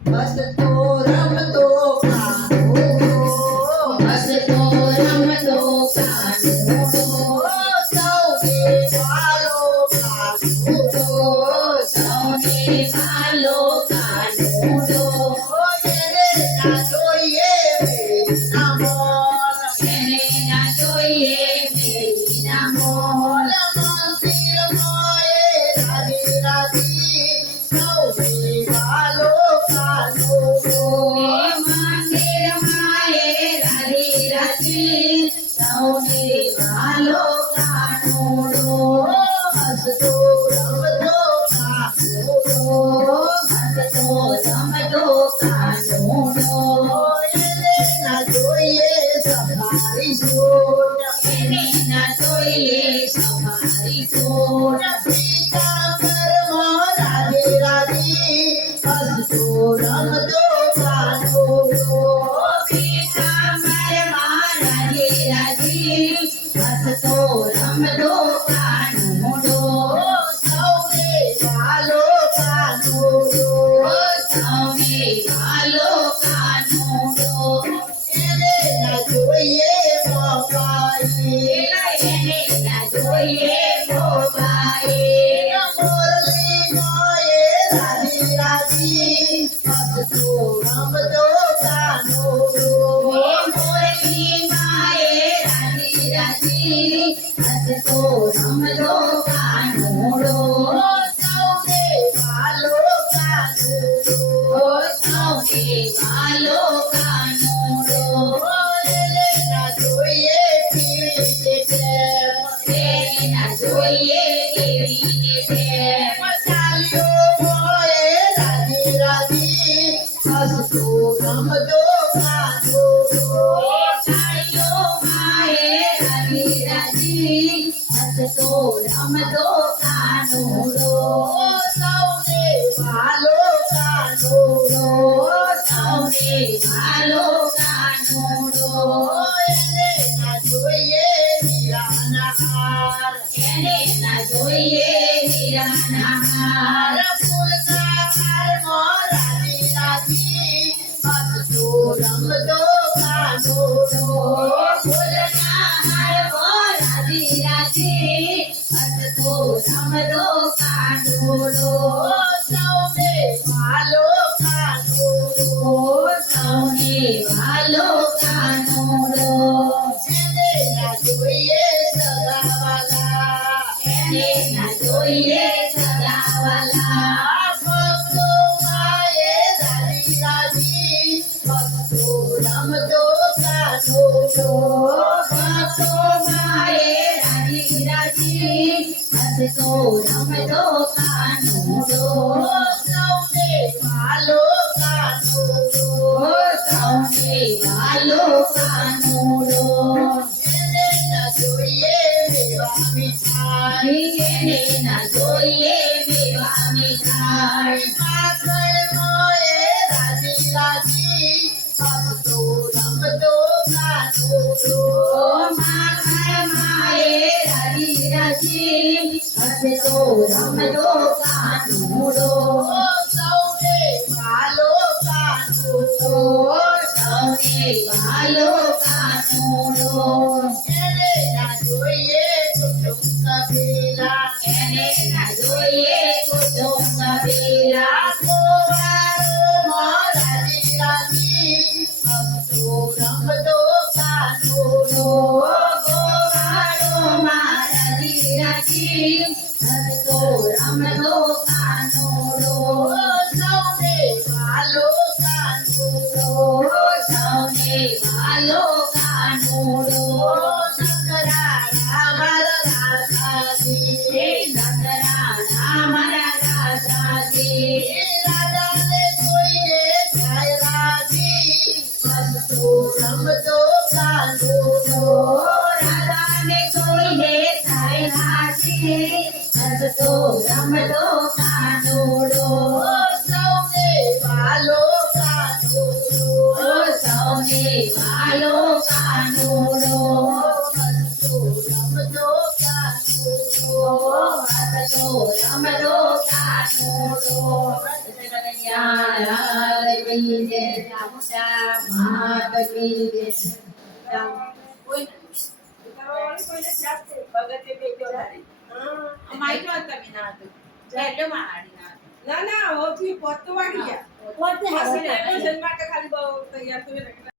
હસતો રમતો કાનુડો, હસતો રમતો કાનુડો, સૌને વાલો કાનુડો, સૌને ભાલો કાનુડો, એને ના જોઈએ મેરીના મોર, એને ના જોઈએ મેરીના મોર. મંદિરમાં એ રાધી રાધી સૌને વાલો કાનુડો, એ મંદિરમાં એ રાધી રાધી સૌને ભાલો કાનુડો, હસતો રમતો કાનુડો, હસતો રમતો કાનુડો, એને ના જોઈએ સફારી સૂટ, એને ના જોઈએ સવારી કોટ. પીતાંબરમાં રાધી રાધી હસતો રમતો કાનુડો, પીતાંબરમાં રાધી રાધી હસતો રમતો કાનુડો, સૌને વાલો કાનુડો, સૌને ભાલો કાનુડો, એને ના જોઈએ મોબાઈલ, એને ના જોઈએ મોબાઈલ. મુરલીમાં એ રાધી રાધી હસતો રમતો કાનુડો, મોરલીમાં એ રાધી રાધી હસતો રમતો કાનુડો, સૌને વાલો કાનુડો, સૌને ભાલો કાનુડો, એને ના જોઈએ પીળી પ્રેમ, એને ના જોઈએ કેવીને પ્રેમ. ચાલ્યોમાં એ રાધી રાધી હસતો રમતો કાનુડો, તાળીઓમાં એ રાધી રાધી હસતો રમતો કાનુડો, સૌને વાલો કાનુડો, સૌને ભાલો કાનુડો, એને ના જોઈએ હીરાના હાર, એને ના જોઈએ હીરાના હાર. ફૂલના હારમાં રાધી રાધી હસતો રમતો કાનુડો, ફૂલના હારમાં રાધી રાધી હસતો રમતો કાનુડો, સૌને વાલો કાનુડો, સૌને ભાલો કાનુડો, એને ના જોઈએ સગાવાલા, એને ના જોઈએ સગાવાલા. ભક્તોમાં એ રાધી રાધી હસતો રમતો કાનુડો, ભક્તોમાં એ રાધી રાધી હસતો રમતો કાનુડો, સૌને વાલો કાનુડો, સૌને ભાલો કાનુડો, એને ના જોઈએ મેવા મીઠાઈ, એને ના જોઈએ મેવા મીઠાઈ. માખણમાં એ રાધી રાધી હસતો રમતો કાનુડો, માખણમાં એ રાધી રાધી હસતો રમતો કાનુડો, સૌને વાલો કાનુડો, સૌને ભાલો કાનુડો, એને ના જોઈએ કુટુંબ કબીલા, એને ના જોઈએ કુટુંબ કબીલા. ગોવાળોમાં રાધી રાધી હસતો રમતો કાનુડો, ગોવાળોમાં રાધી રાધી હસતો રમતો કાનુડો, સૌને વાલો કાનુડો, સૌને ભાલો કાનુડો, નખરાળા મારા રાધાજી, હે નંદરાણા મારા રાધાજી. રાધાને જોઈને જાય રાજી હસતો રમતો કાનુડો, રાધાને જોઈને થાય રાજી હસતો રમતો કાનુડો, સૌને વાલો કાનુડો, સૌને ભાલો કાનુડો, હસતો રમતો કાનુડો, હસતો રમતો કાનુડો. કી જય માત કી જય ના ના ઓછી પોત તો વાગી ગયા પોતે આ celebration માટે ખાલી બહુ તૈયાર થયું એટલે